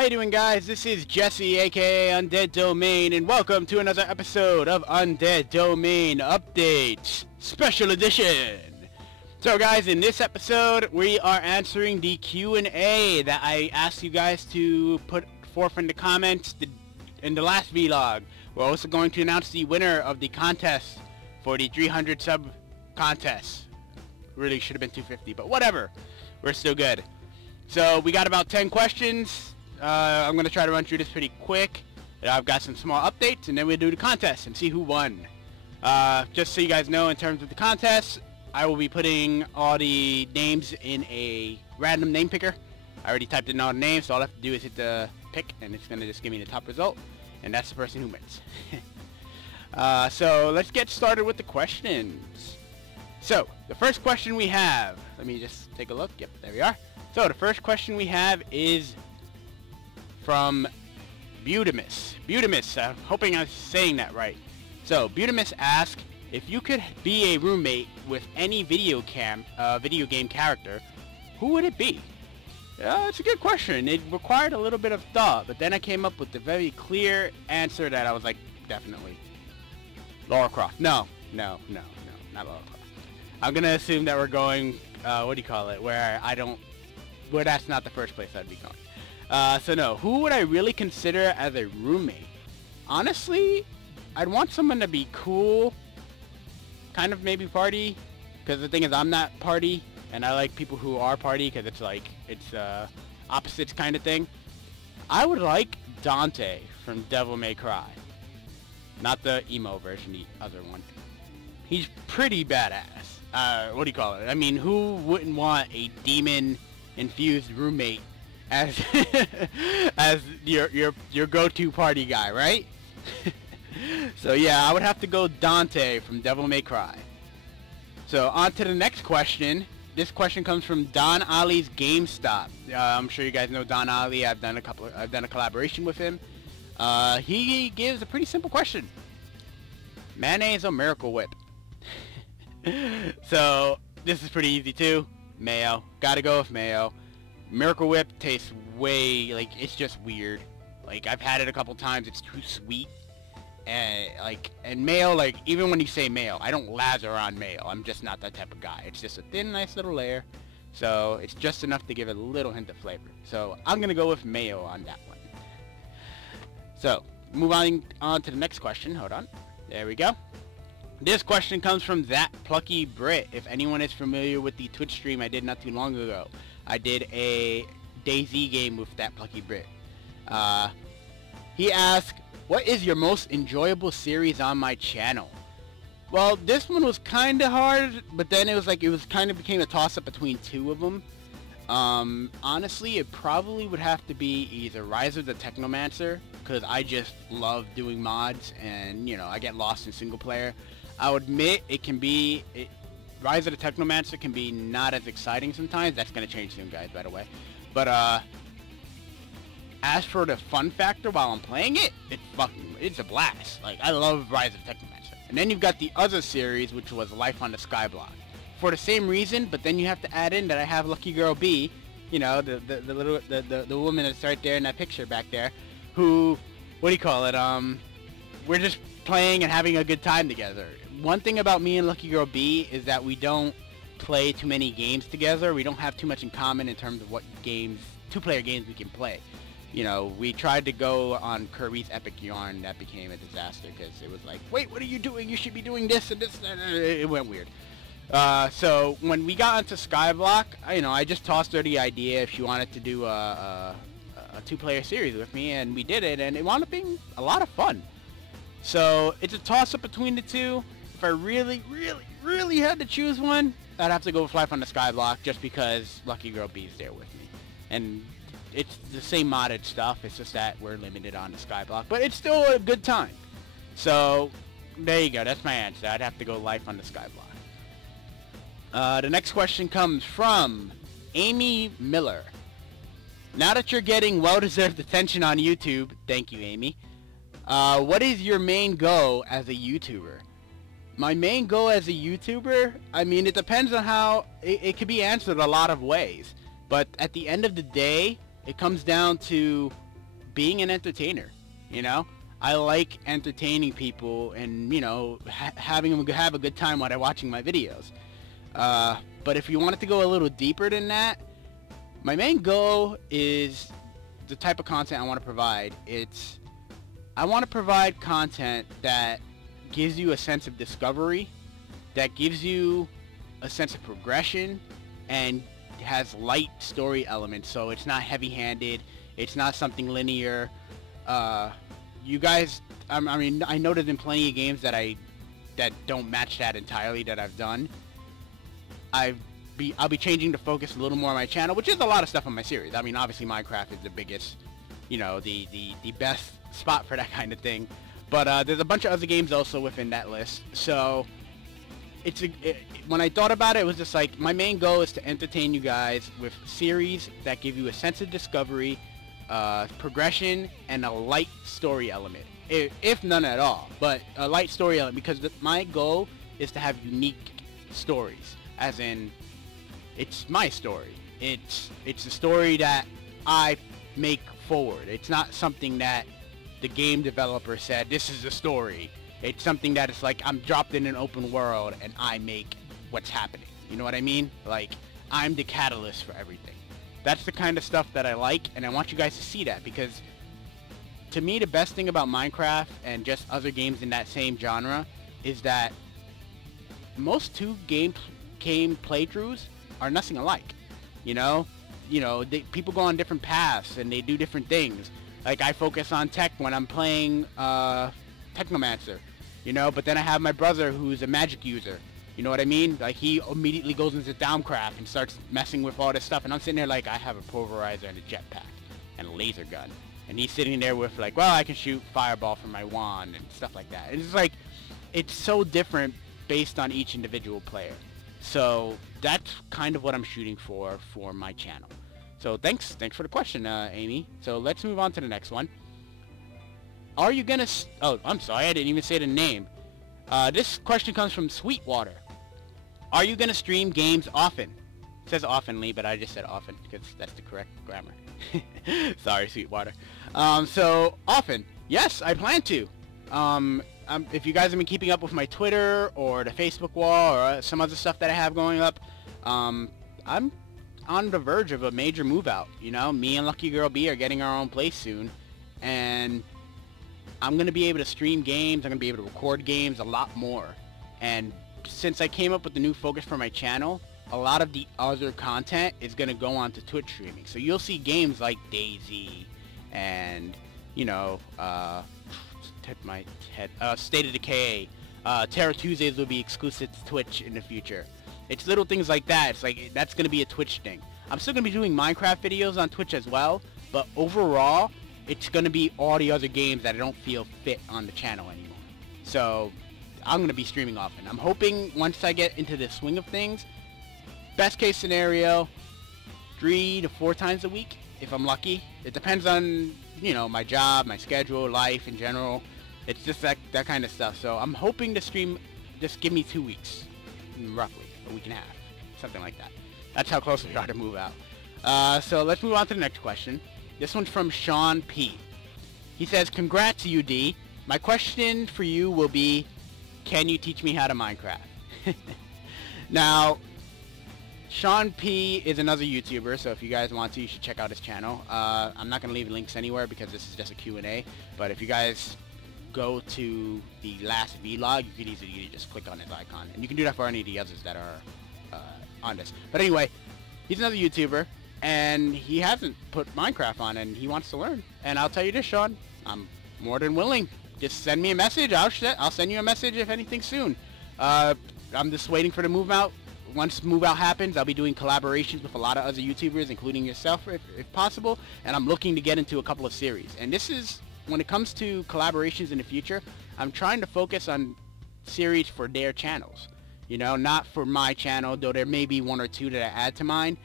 How you doing, guys? This is Jesse, aka Undead Domain, and welcome to another episode of Undead Domain Updates Special Edition. So guys, in this episode we are answering the Q&A that I asked you guys to put forth in the comments in the last vlog. We're also going to announce the winner of the contest for the 300 sub contest. Really should have been 250, but whatever, we're still good. So we got about 10 questions. I'm going to try to run through this pretty quick. I've got some small updates, and then we'll do the contest and see who won. Just so you guys know, in terms of the contest, I will be putting all the names in a random name picker. I already typed in all the names, so all I have to do is hit the pick, and it's going to just give me the top result, and that's the person who wins. So let's get started with the questions. So the first question we have, let me just take a look. Yep, there we are. So the first question we have is from Butimus. Butimus, I'm hoping I'm saying that right. So Butimus asks, if you could be a roommate with any video game character, who would it be? It's a good question. It required a little bit of thought, but then I came up with a very clear answer that I was like, definitely Lara Croft. No, not Lara Croft. I'm gonna assume that we're going, what do you call it, where that's not the first place I'd be going. So no, who would I really consider as a roommate? Honestly, I'd want someone to be cool, kind of maybe party, because the thing is I'm not party, and I like people who are party, because it's like, it's opposites kind of thing. I would like Dante from Devil May Cry. Not the emo version, the other one. He's pretty badass. What do you call it? I mean, who wouldn't want a demon-infused roommate as as your go-to party guy, right? So yeah, I would have to go Dante from Devil May Cry. So on to the next question. This question comes from Don Ali's GameStop. I'm sure you guys know Don Ali. I've done a collaboration with him. He gives a pretty simple question: mayonnaise or Miracle Whip? So this is pretty easy too. Mayo. Gotta go with mayo. Miracle Whip tastes way, like, it's just weird. Like, I've had it a couple times, it's too sweet. And mayo, like, even when you say mayo, I don't lather on mayo. I'm just not that type of guy. It's just a thin, nice little layer. So, it's just enough to give it a little hint of flavor. So, I'm gonna go with mayo on that one. So, moving on to the next question. Hold on. There we go. This question comes from That Plucky Brit. If anyone is familiar with the Twitch stream I did not too long ago, I did a DayZ game with That Plucky Brit. He asked, what is your most enjoyable series on my channel? Well, this one was kind of hard, but then it was like, became a toss-up between two of them. Honestly, it probably would have to be either Rise of the Technomancer, because I just love doing mods, and, you know, I get lost in single player. I'll admit, Rise of the Technomancer can be not as exciting sometimes. That's going to change soon, guys, by the way. But, as for the fun factor while I'm playing it, it's a blast. Like, I love Rise of the Technomancer. And then you've got the other series, which was Life on the Skyblock. For the same reason, but then you have to add in that I have Lucky Girl B, you know, the woman that's right there in that picture back there, who, what do you call it, we're just playing and having a good time together. One thing about me and Lucky Girl B is that we don't play too many games together. We don't have too much in common in terms of what games, two-player games we can play. You know, we tried to go on Kirby's Epic Yarn. That became a disaster because it was like, wait, what are you doing? You should be doing this and this. It went weird. So when we got into Skyblock, you know, I just tossed her the idea if she wanted to do a two-player series with me, and we did it, and it wound up being a lot of fun. So it's a toss-up between the two. If I really had to choose one, I'd have to go with Life on the Skyblock, just because Lucky Girl B is there with me. And it's the same modded stuff, it's just that we're limited on the Skyblock, but it's still a good time. So there you go, that's my answer. I'd have to go Life on the Skyblock. The next question comes from Amy Miller. Now that you're getting well-deserved attention on YouTube, thank you, Amy, what is your main goal as a YouTuber? My main goal as a YouTuber, I mean, it depends on how, it could be answered a lot of ways. But at the end of the day, it comes down to being an entertainer, you know? I like entertaining people and, you know, having them have a good time while they're watching my videos. But if you want it to go a little deeper than that, my main goal is the type of content I want to provide. I want to provide content that gives you a sense of discovery, that gives you a sense of progression, and has light story elements, so it's not heavy-handed, it's not something linear. You guys, I mean, I know there's been plenty of games that don't match that entirely that I've done. I'll be changing the focus a little more on my channel, which is a lot of stuff on my series. I mean, obviously Minecraft is the biggest, you know, the best spot for that kind of thing. But there's a bunch of other games also within that list. So when I thought about it, it was just like, my main goal is to entertain you guys with series that give you a sense of discovery, progression, and a light story element, if none at all, but a light story element, because my goal is to have unique stories, as in, it's my story. It's a story that I make forward. It's not something that the game developer said, this is the story. It's something that it's like, I'm dropped in an open world and I make what's happening. You know what I mean? Like, I'm the catalyst for everything. That's the kind of stuff that I like, and I want you guys to see that, because to me the best thing about Minecraft and just other games in that same genre is that most game playthroughs are nothing alike. You know, people go on different paths and they do different things. Like, I focus on tech when I'm playing Technomancer, you know, but then I have my brother who's a magic user. You know what I mean? Like, he immediately goes into Downcraft and starts messing with all this stuff, and I'm sitting there like, I have a pulverizer and a jetpack and a laser gun, and he's sitting there with like, well, I can shoot fireball from my wand and stuff like that. It's like, it's so different based on each individual player. So that's kind of what I'm shooting for my channel. So thanks for the question, Amy. So let's move on to the next one. Are you gonna... Oh, I'm sorry, I didn't even say the name. This question comes from Sweetwater. Are you gonna stream games often? It says oftenly, but I just said often because that's the correct grammar. Sorry, Sweetwater. So often, yes, I plan to. If you guys have been keeping up with my Twitter or the Facebook wall or some other stuff that I have going up, I'm on the verge of a major move out. You know, me and Lucky Girl B are getting our own place soon, and I'm going to be able to stream games, I'm going to be able to record games a lot more. And since I came up with the new focus for my channel, a lot of the other content is going to go on to Twitch streaming. So you'll see games like DayZ and, you know, State of Decay, Terror Tuesdays will be exclusive to Twitch in the future. It's little things like that. It's like, that's going to be a Twitch thing. I'm still going to be doing Minecraft videos on Twitch as well, but overall, it's going to be all the other games that I don't feel fit on the channel anymore. So I'm going to be streaming often. I'm hoping once I get into the swing of things, best case scenario, 3 to 4 times a week, if I'm lucky. It depends on, you know, my job, my schedule, life in general. It's just that kind of stuff. So I'm hoping to stream, just give me 2 weeks, roughly, a week and a half, something like that. That's how close we are to move out. So let's move on to the next question. This one's from Sean P. He says, congrats, UD. My question for you will be, can you teach me how to Minecraft? Now, Sean P is another YouTuber, so if you guys want to, you should check out his channel. I'm not going to leave links anywhere because this is just a Q&A, but if you guys go to the last vlog, you can easily just click on his icon. And you can do that for any of the others that are on this. But anyway, he's another YouTuber, and he hasn't put Minecraft on, and he wants to learn. And I'll tell you this, Sean, I'm more than willing. Just send me a message. I'll send you a message if anything soon. I'm just waiting for the move out. Once move out happens, I'll be doing collaborations with a lot of other YouTubers, including yourself, if possible. And I'm looking to get into a couple of series. And this is, when it comes to collaborations in the future, I'm trying to focus on series for their channels. You know, not for my channel, though there may be 1 or 2 that I add to mine.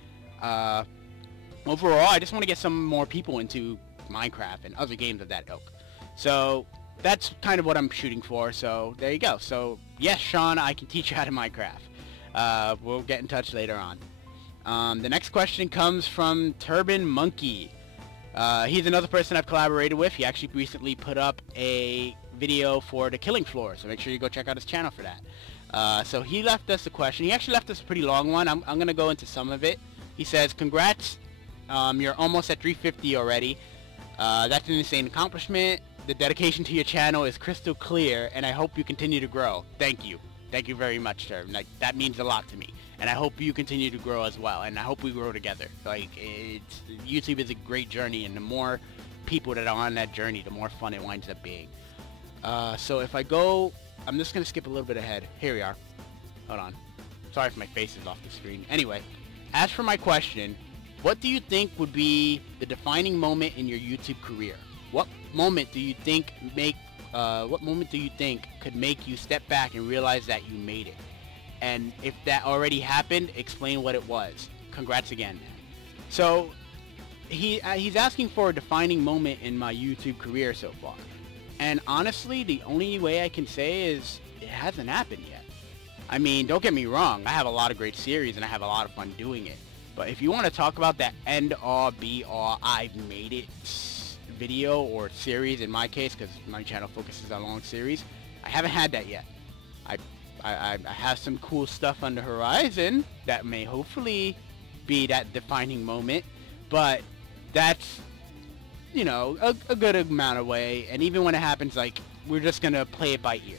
Overall, I just want to get some more people into Minecraft and other games of that ilk. So that's kind of what I'm shooting for. So there you go. So yes, Sean, I can teach you how to Minecraft. We'll get in touch later on. The next question comes from Turban Monkey. He's another person I've collaborated with. He actually recently put up a video for the Killing Floor, so make sure you go check out his channel for that. So he left us a question. He actually left us a pretty long one. I'm going to go into some of it. He says, congrats, you're almost at 350 already. That's an insane accomplishment. The dedication to your channel is crystal clear, and I hope you continue to grow. Thank you. Thank you very much, sir. Like, that means a lot to me. And I hope you continue to grow as well, and I hope we grow together. Like, YouTube is a great journey, and the more people that are on that journey, the more fun it winds up being. So if I go, I'm just going to skip a little bit ahead. Here we are. Hold on. Sorry if my face is off the screen. Anyway, as for my question, what do you think would be the defining moment in your YouTube career? What moment do you think could make you step back and realize that you made it? And if that already happened, explain what it was. Congrats again, man. So he's asking for a defining moment in my YouTube career so far. And honestly, the only way I can say is it hasn't happened yet. I mean, don't get me wrong, I have a lot of great series and I have a lot of fun doing it. But if you want to talk about that end-all, be-all, I've made it video or series in my case, because my channel focuses on long series, I haven't had that yet. I have some cool stuff on the horizon that may hopefully be that defining moment, but that's, you know, a good amount away, and even when it happens, like, we're just gonna play it by ear.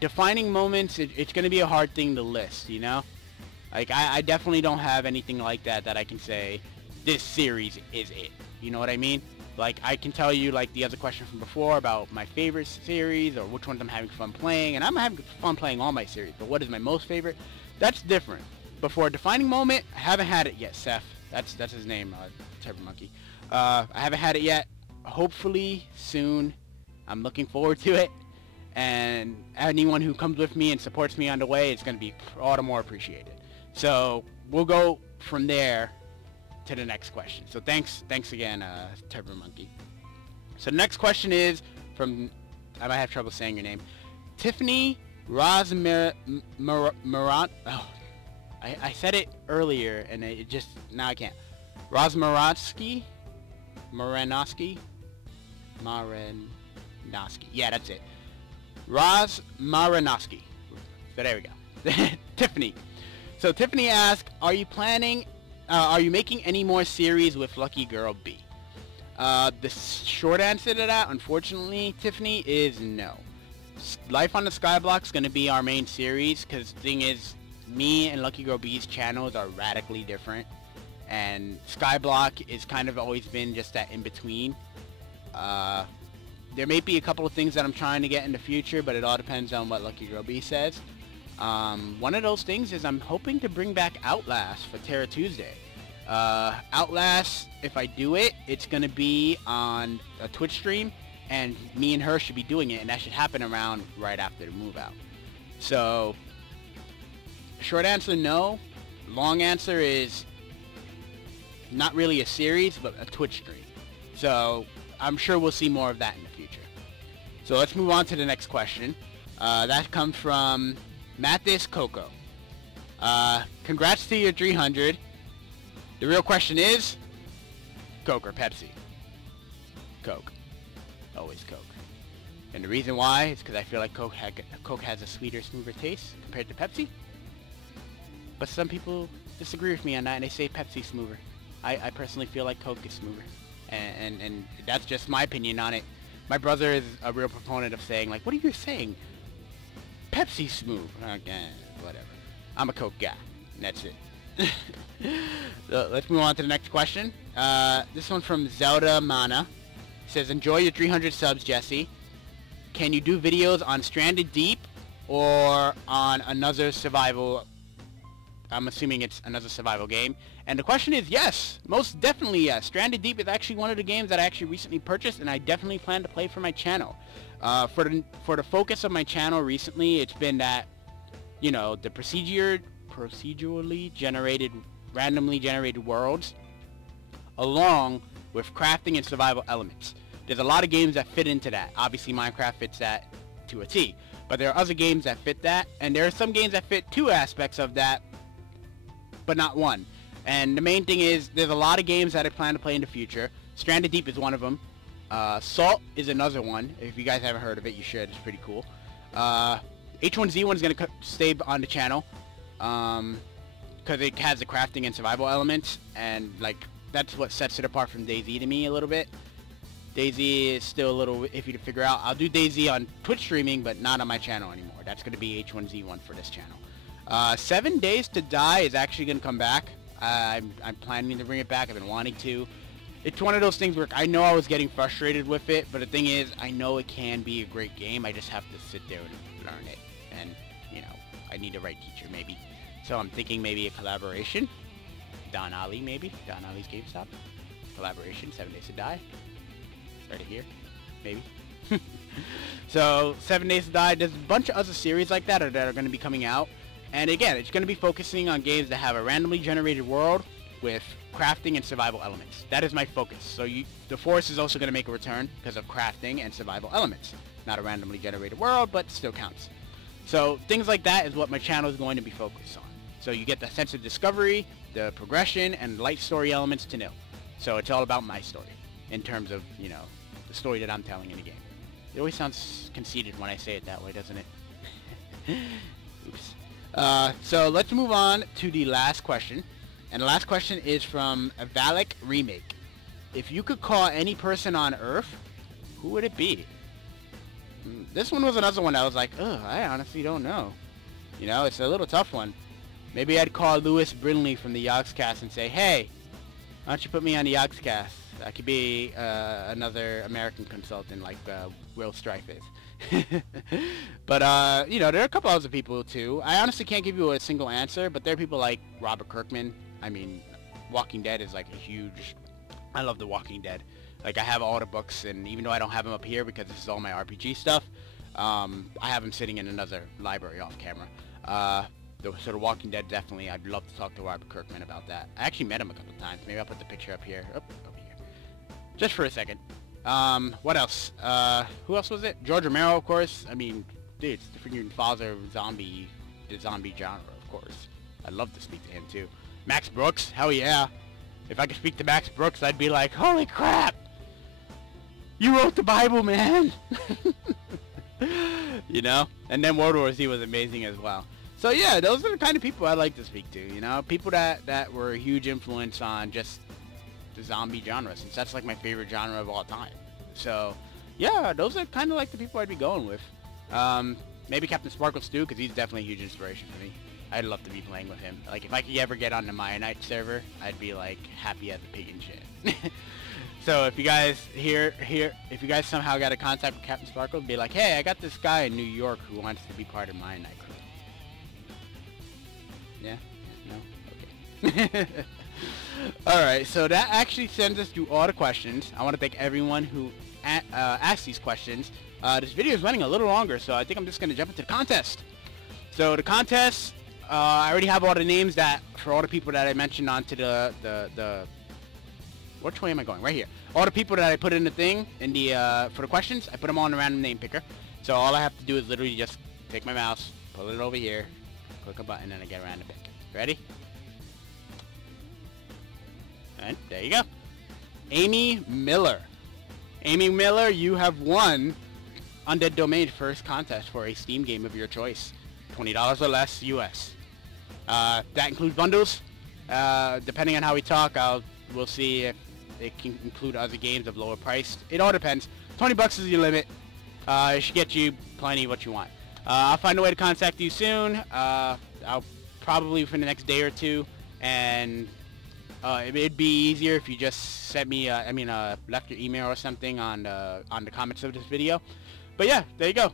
Defining moments, it's gonna be a hard thing to list, you know? Like, I definitely don't have anything like that I can say, this series is it. You know what I mean? Like, I can tell you, like, the other question from before about my favorite series or which ones I'm having fun playing, and I'm having fun playing all my series, but what is my most favorite? That's different. But for a defining moment, I haven't had it yet, Seth. That's his name, Turbo Monkey. I haven't had it yet. Hopefully, soon. I'm looking forward to it. And anyone who comes with me and supports me on the way is going to be all the more appreciated. So, we'll go from there to the next question. So thanks again, Turbo Monkey. So the next question is from, I might have trouble saying your name, Tiffany Rosmarat. Oh, I said it earlier and it just, now I can't. Rosmaratsky? Maranoski? Yeah, that's it. Rosmaranoski. So there we go. Tiffany. So Tiffany asked, are you making any more series with Lucky Girl B? The short answer to that, unfortunately, Tiffany, is no. Life on the Skyblock is going to be our main series, because the thing is, me and Lucky Girl B's channels are radically different, and Skyblock is kind of always been just that in-between. There may be a couple of things that I'm trying to get in the future, but it all depends on what Lucky Girl B says. One of those things is I'm hoping to bring back Outlast for Terror Tuesday. Outlast, if I do it, it's going to be on a Twitch stream, and me and her should be doing it, and that should happen around right after the move out. So, short answer, no. Long answer is not really a series, but a Twitch stream. So, I'm sure we'll see more of that in the future. So, let's move on to the next question. That comes from Mathis Coco. Congrats to your 300. The real question is, Coke or Pepsi? Coke. Always Coke. And the reason why is because I feel like Coke has a sweeter, smoother taste compared to Pepsi. But some people disagree with me on that and they say Pepsi's smoother. I personally feel like Coke is smoother. And that's just my opinion on it. My brother is a real proponent of saying, like, what are you saying? Pepsi's smooth. Okay, whatever. I'm a Coke guy. And that's it. So let's move on to the next question. This one from Zelda Mana. It says, enjoy your 300 subs, Jesse. Can you do videos on Stranded Deep or on another survival? I'm assuming it's another survival game. And the question is yes, most definitely yes. Stranded Deep is actually one of the games that I actually recently purchased, and I definitely plan to play for my channel. For the focus of my channel recently, it's been that, you know, the procedurally generated, randomly generated worlds, along with crafting and survival elements. There's a lot of games that fit into that. Obviously, Minecraft fits that to a T. But there are other games that fit that, and there are some games that fit two aspects of that, but not one. And the main thing is, there's a lot of games that I plan to play in the future. Stranded Deep is one of them. Salt is another one. If you guys haven't heard of it, you should. It's pretty cool. H1Z1 is going to stay on the channel. Because it has the crafting and survival elements. And, like, that's what sets it apart from DayZ to me a little bit. DayZ is still a little iffy to figure out. I'll do DayZ on Twitch streaming, but not on my channel anymore. That's going to be H1Z1 for this channel. 7 Days to Die is actually going to come back. I'm planning to bring it back. I've been wanting to. It's one of those things where I know I was getting frustrated with it, but the thing is, I know it can be a great game. I just have to sit there and learn it. And, you know, I need the right teacher, maybe. So I'm thinking maybe a collaboration. Don Ali, maybe. Don Ali's GameStop. Collaboration, 7 Days to Die. Start it here, maybe. So, 7 Days to Die, there's a bunch of other series like that that are going to be coming out. And again, it's going to be focusing on games that have a randomly generated world with crafting and survival elements. That is my focus. So the Forest is also going to make a return because of crafting and survival elements. Not a randomly generated world, but still counts. So things like that is what my channel is going to be focused on. So you get the sense of discovery, the progression, and light story elements to nil. So it's all about my story in terms of, you know, the story that I'm telling in the game. It always sounds conceited when I say it that way, doesn't it? Oops. So let's move on to the last question. And the last question is from a Valak Remake. If you could call any person on Earth, who would it be? This one was another one that I was like, ugh, I honestly don't know. You know, it's a little tough one. Maybe I'd call Lewis Brinley from the Yogscast and say, hey, why don't you put me on the Yogscast? I could be another American consultant like Will Strife is. But, you know, there are a couple other people, too. I honestly can't give you a single answer, but there are people like Robert Kirkman. I mean, Walking Dead is like a huge... I love The Walking Dead. Like, I have all the books, and even though I don't have them up here because this is all my RPG stuff, I have them sitting in another library off camera. So The Walking Dead, definitely, I'd love to talk to Robert Kirkman about that. I actually met him a couple times. Maybe I'll put the picture up here. Over here. Just for a second. What else? Who else was it? George Romero, of course. I mean, dude, it's the freaking father of the zombie genre, of course. I'd love to speak to him, too. Max Brooks, hell yeah. If I could speak to Max Brooks, I'd be like, holy crap! You wrote the Bible, man! You know? And then World War Z was amazing as well. So yeah, those are the kind of people I like to speak to, you know? People that were a huge influence on just the zombie genre, since that's like my favorite genre of all time. So, yeah, those are kind of like the people I'd be going with. Maybe Captain Sparkles too, because he's definitely a huge inspiration for me. I'd love to be playing with him. Like, if I could ever get on the Maya Knight server, I'd be like happy as a pig and shit. So if you guys if you guys somehow got a contact with Captain Sparkles, be like, hey, I got this guy in New York who wants to be part of Maya Knight crew. Yeah? No? Okay. Alright, so that actually sends us through all the questions. I want to thank everyone who asked these questions. This video is running a little longer, so I think I'm just going to jump into the contest. So the contest, I already have all the names that, for all the people that I mentioned onto the which way am I going? Right here. All the people that I put in the thing, in the, for the questions, I put them all in a random name picker. So all I have to do is literally just take my mouse, pull it over here, click a button, and I get a random pick. Ready? And there you go. Amy Miller. Amy Miller, you have won Undead Domain first contest for a Steam game of your choice. $20 or less US. That includes bundles. Depending on how we talk, we'll see if it can include other games of lower price. It all depends. 20 bucks is your limit. It should get you plenty of what you want. I'll find a way to contact you soon. I'll probably within the next day or two, and it'd be easier if you just sent me, left your email or something on the comments of this video. But yeah, there you go.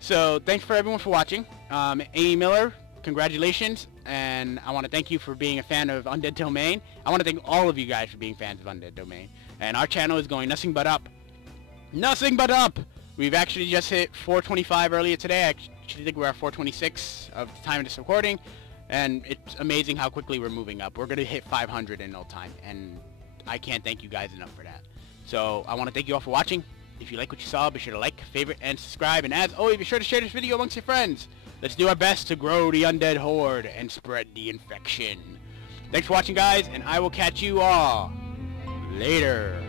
So thanks for everyone for watching. Amy Miller, congratulations, and I want to thank you for being a fan of Undead Domain. I want to thank all of you guys for being fans of Undead Domain. And our channel is going nothing but up. Nothing but up! We've actually just hit 425 earlier today. I actually think we're at 426 of the time of this recording. And it's amazing how quickly we're moving up. We're going to hit 500 in no time. And I can't thank you guys enough for that. So I want to thank you all for watching. If you like what you saw, be sure to like, favorite, and subscribe. And as always, be sure to share this video amongst your friends. Let's do our best to grow the undead horde and spread the infection. Thanks for watching, guys, and I will catch you all later.